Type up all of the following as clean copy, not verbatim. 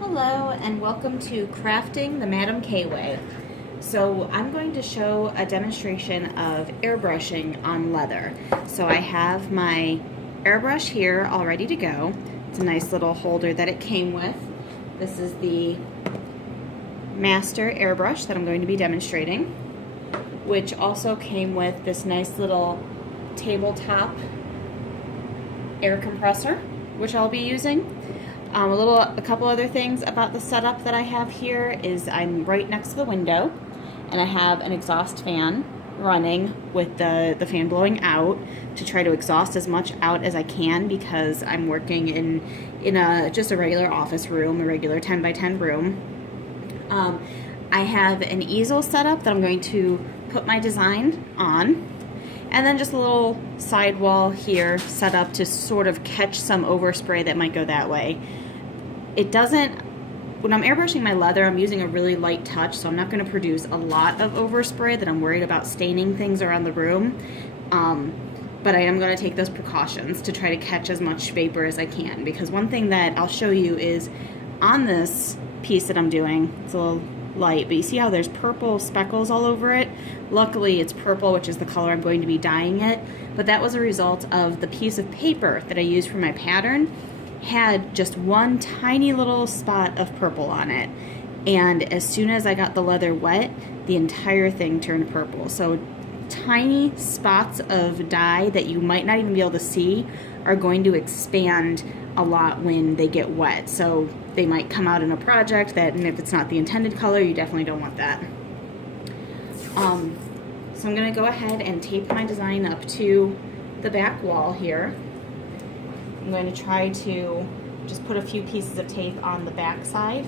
Hello and welcome to Crafting the Madam K Way. So I'm going to show a demonstration of airbrushing on leather. So I have my airbrush here all ready to go. It's a nice little holder that it came with. This is the master airbrush that I'm going to be demonstrating, which also came with this nice little tabletop air compressor, which I'll be using. A couple other things about the setup that I have here is I'm right next to the window, and I have an exhaust fan running with the fan blowing out to try to exhaust as much out as I can because I'm working in just a regular office room, a regular 10 by 10 room. I have an easel set up that I'm going to put my design on, and then just a little sidewall here set up to sort of catch some overspray that might go that way. When I'm airbrushing my leather, I'm using a really light touch, so I'm not going to produce a lot of overspray that I'm worried about staining things around the room. But I am going to take those precautions to try to catch as much vapor as I can, because one thing that I'll show you is on this piece that I'm doing, it's a little light, but you see how there's purple speckles all over it? Luckily it's purple, which is the color I'm going to be dyeing it, but that was a result of the piece of paper that I used for my pattern had just one tiny little spot of purple on it, and as soon as I got the leather wet, the entire thing turned purple. So tiny spots of dye that you might not even be able to see are going to expand a lot when they get wet. So they might come out in a project and if it's not the intended color, you definitely don't want that. So I'm going to go ahead and tape my design up to the back wall here. I'm going to try to just put a few pieces of tape on the back side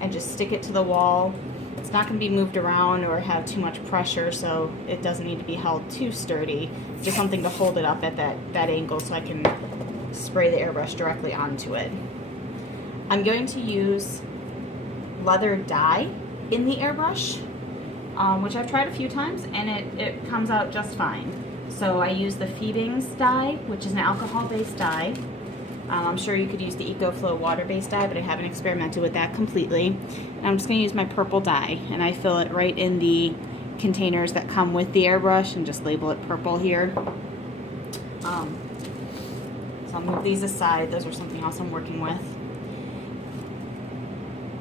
and just stick it to the wall. It's not going to be moved around or have too much pressure, so it doesn't need to be held too sturdy. Just something to hold it up at that angle so I can spray the airbrush directly onto it. I'm going to use leather dye in the airbrush, which I've tried a few times, and it comes out just fine. So I use the Feedings dye, which is an alcohol-based dye. I'm sure you could use the EcoFlow water-based dye, but I haven't experimented with that completely. And I'm just going to use my purple dye, and I fill it right in the containers that come with the airbrush and just label it purple here. So I'll move these aside. Those are something else I'm working with.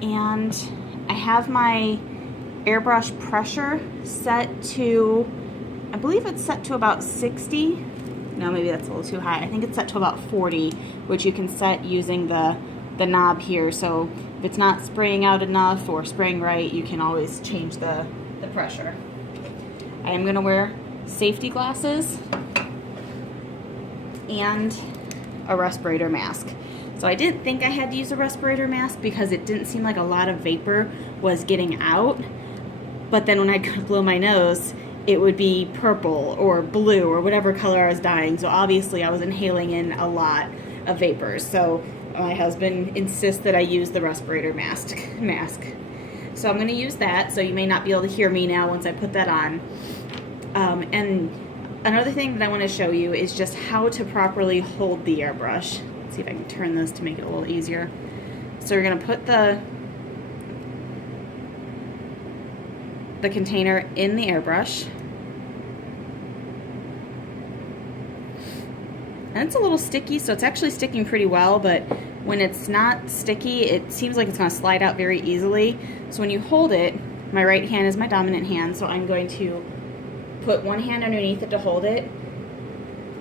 And I have my Airbrush Pressure set to, I believe it's set to about 60. No, maybe that's a little too high. I think it's set to about 40, which you can set using the knob here. So if it's not spraying out enough or spraying right, you can always change the pressure. I am going to wear safety glasses and a respirator mask. So I didn't think I had to use a respirator mask because it didn't seem like a lot of vapor was getting out. But then when I blow my nose, it would be purple or blue or whatever color I was dyeing. So obviously I was inhaling in a lot of vapors. So my husband insists that I use the respirator mask. So I'm going to use that. So you may not be able to hear me now once I put that on. And another thing that I want to show you is just how to properly hold the airbrush. Let's see if I can turn this to make it a little easier. So you're going to put the container in the airbrush, and it's a little sticky, so it's actually sticking pretty well, but when it's not sticky, it seems like it's going to slide out very easily. So when you hold it, my right hand is my dominant hand, so I'm going to put one hand underneath it to hold it,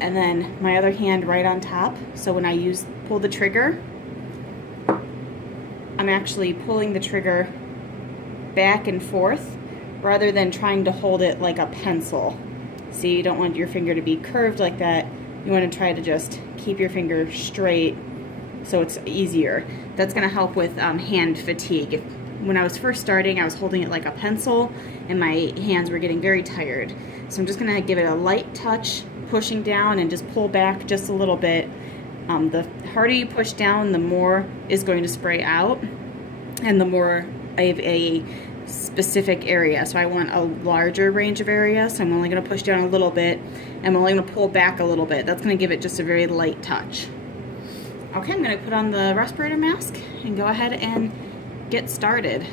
and then my other hand right on top. So when I pull the trigger, I'm actually pulling the trigger back and forth rather than trying to hold it like a pencil. See, you don't want your finger to be curved like that. You want to try to just keep your finger straight so it's easier. That's going to help with hand fatigue. When I was first starting, I was holding it like a pencil and my hands were getting very tired. So I'm just going to give it a light touch, pushing down, and just pull back just a little bit. The harder you push down, the more is going to spray out, and the more I have a specific area. So I want a larger range of area, so I'm only going to push down a little bit. I'm only going to pull back a little bit. That's going to give it just a very light touch. Okay, I'm going to put on the respirator mask and go ahead and get started.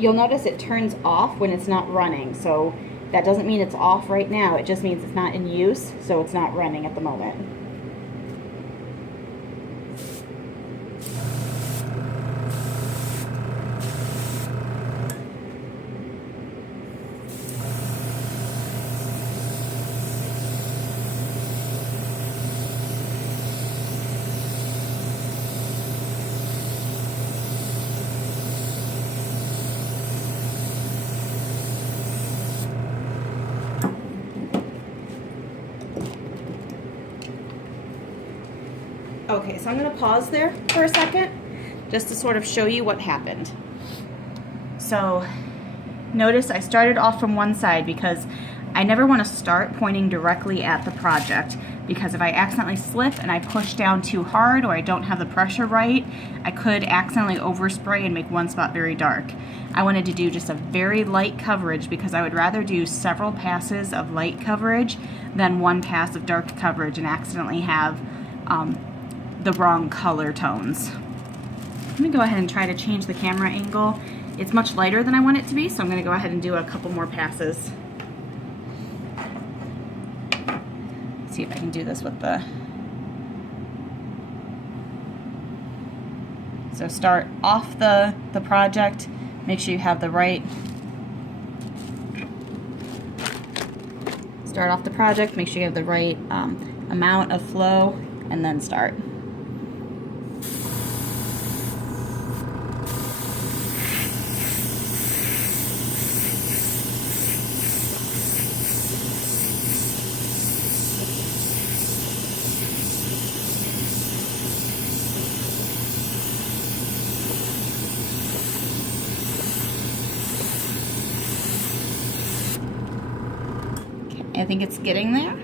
You'll notice it turns off when it's not running, so that doesn't mean it's off right now, it just means it's not in use, so it's not running at the moment. Okay, so I'm going to pause there for a second just to sort of show you what happened. So notice I started off from one side because I never want to start pointing directly at the project, because if I accidentally slip and I push down too hard or I don't have the pressure right, I could accidentally overspray and make one spot very dark. I wanted to do just a very light coverage because I would rather do several passes of light coverage than one pass of dark coverage and accidentally have the wrong color tones. Let me go ahead and try to change the camera angle. It's much lighter than I want it to be, so I'm going to go ahead and do a couple more passes. Let's see if I can do this with the... So start off the project, make sure you have the right... Start off the project, make sure you have the right amount of flow, and then start. I think it's getting there.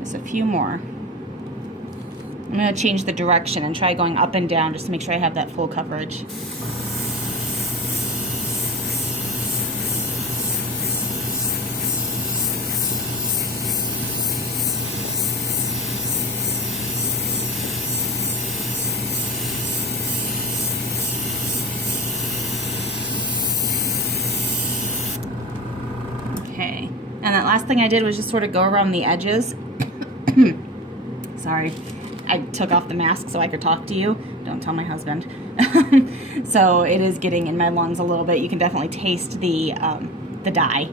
Just a few more. I'm going to change the direction and try going up and down just to make sure I have that full coverage. Okay. And that last thing I did was just sort of go around the edges. Sorry, I took off the mask so I could talk to you. Don't tell my husband. So it is getting in my lungs a little bit. You can definitely taste the dye.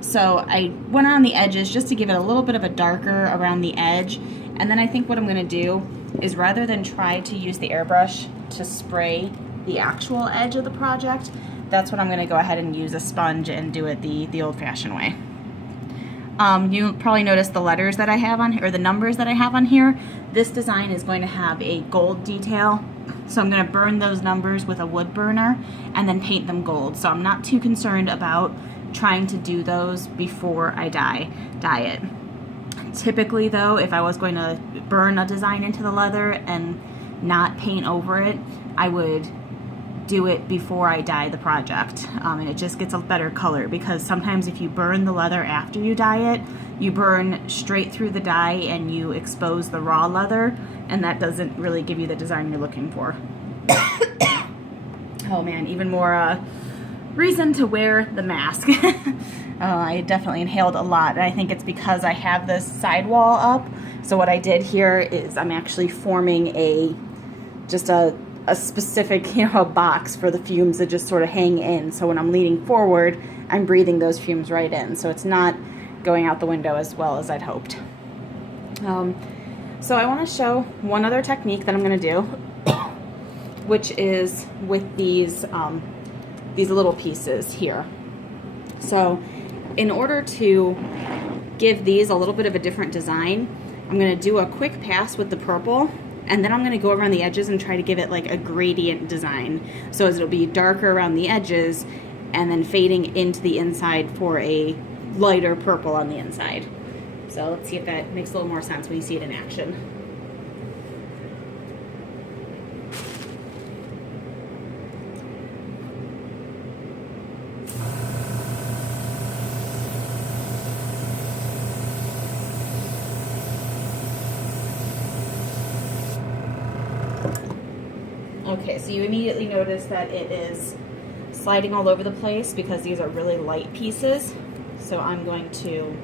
So I went around the edges just to give it a little bit of a darker around the edge. And then I think what I'm going to do is, rather than try to use the airbrush to spray the actual edge of the project, that's what I'm going to go ahead and use a sponge and do it the old-fashioned way. You'll probably notice the letters that I have on here, or the numbers that I have on here. This design is going to have a gold detail, so I'm going to burn those numbers with a wood burner and then paint them gold. So I'm not too concerned about trying to do those before I dye it. Typically though, if I was going to burn a design into the leather and not paint over it, I would do it before I dye the project, and it just gets a better color, because sometimes if you burn the leather after you dye it, you burn straight through the dye and you expose the raw leather, and that doesn't really give you the design you're looking for. Oh man, even more reason to wear the mask. I definitely inhaled a lot, and I think it's because I have this sidewall up. So what I did here is I'm actually forming just a specific, a box for the fumes that just sort of hang in. So when I'm leaning forward, I'm breathing those fumes right in. So it's not going out the window as well as I'd hoped. So I want to show one other technique that I'm going to do, which is with these little pieces here. So in order to give these a little bit of a different design, I'm going to do a quick pass with the purple, and then I'm going to go around the edges and try to give it like a gradient design. So as it'll be darker around the edges and then fading into the inside for a lighter purple on the inside. So let's see if that makes a little more sense when you see it in action. Okay, so you immediately notice that it is sliding all over the place because these are really light pieces. So I'm going to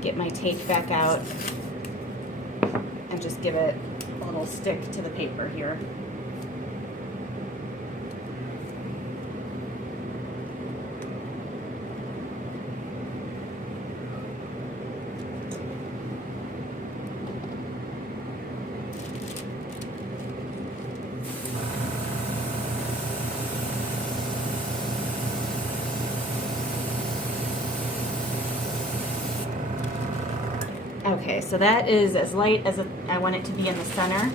get my tape back out and just give it a little stick to the paper here. Okay, so that is as light as I want it to be in the center.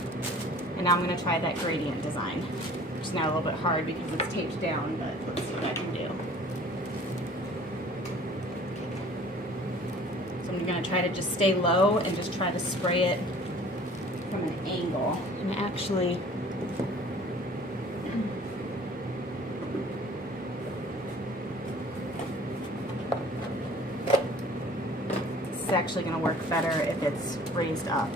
And now I'm going to try that gradient design, which is now a little bit hard because it's taped down, but let's see what I can do. So I'm going to try to just stay low and just try to spray it from an angle. And actually, it's actually going to work better if it's raised up.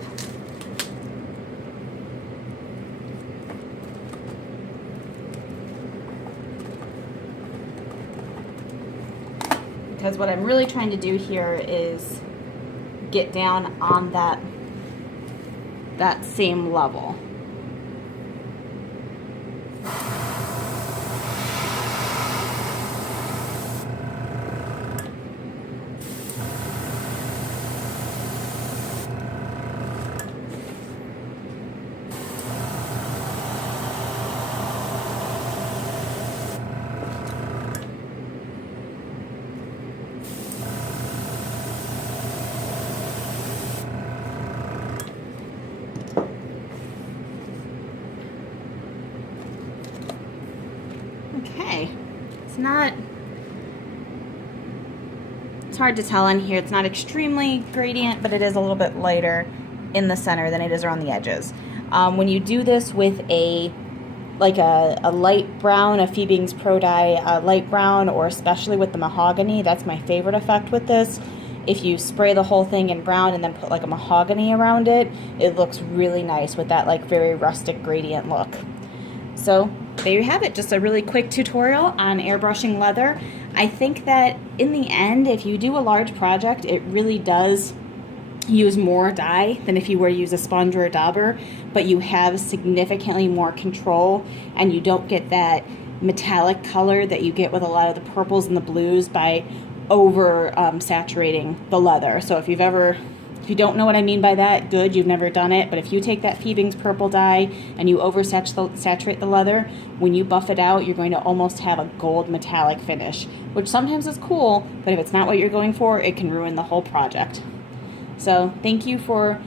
Because what I'm really trying to do here is get down on that same level. Okay, it's hard to tell in here. It's not extremely gradient, but it is a little bit lighter in the center than it is around the edges. When you do this with a light brown, a Phoebing's Pro Dye light brown, or especially with the mahogany, that's my favorite effect with this. If you spray the whole thing in brown and then put like a mahogany around it, it looks really nice with that like very rustic gradient look. So there you have it, just a really quick tutorial on airbrushing leather. I think that in the end, if you do a large project, it really does use more dye than if you were to use a sponge or a dauber, but you have significantly more control and you don't get that metallic color that you get with a lot of the purples and the blues by over saturating the leather. So if you don't know what I mean by that, good, you've never done it. But if you take that Phoebing's purple dye and you oversaturate the leather, when you buff it out, you're going to almost have a gold metallic finish, which sometimes is cool, but if it's not what you're going for, it can ruin the whole project. So thank you for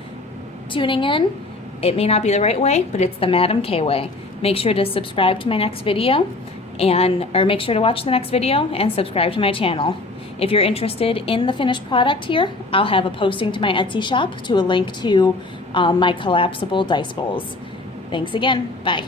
tuning in. It may not be the right way, but it's the Madam K way. Make sure to subscribe to my next video, or make sure to watch the next video and subscribe to my channel. If you're interested in the finished product here, I'll have a posting to my Etsy shop to a link to my collapsible dice bowls. Thanks again. Bye.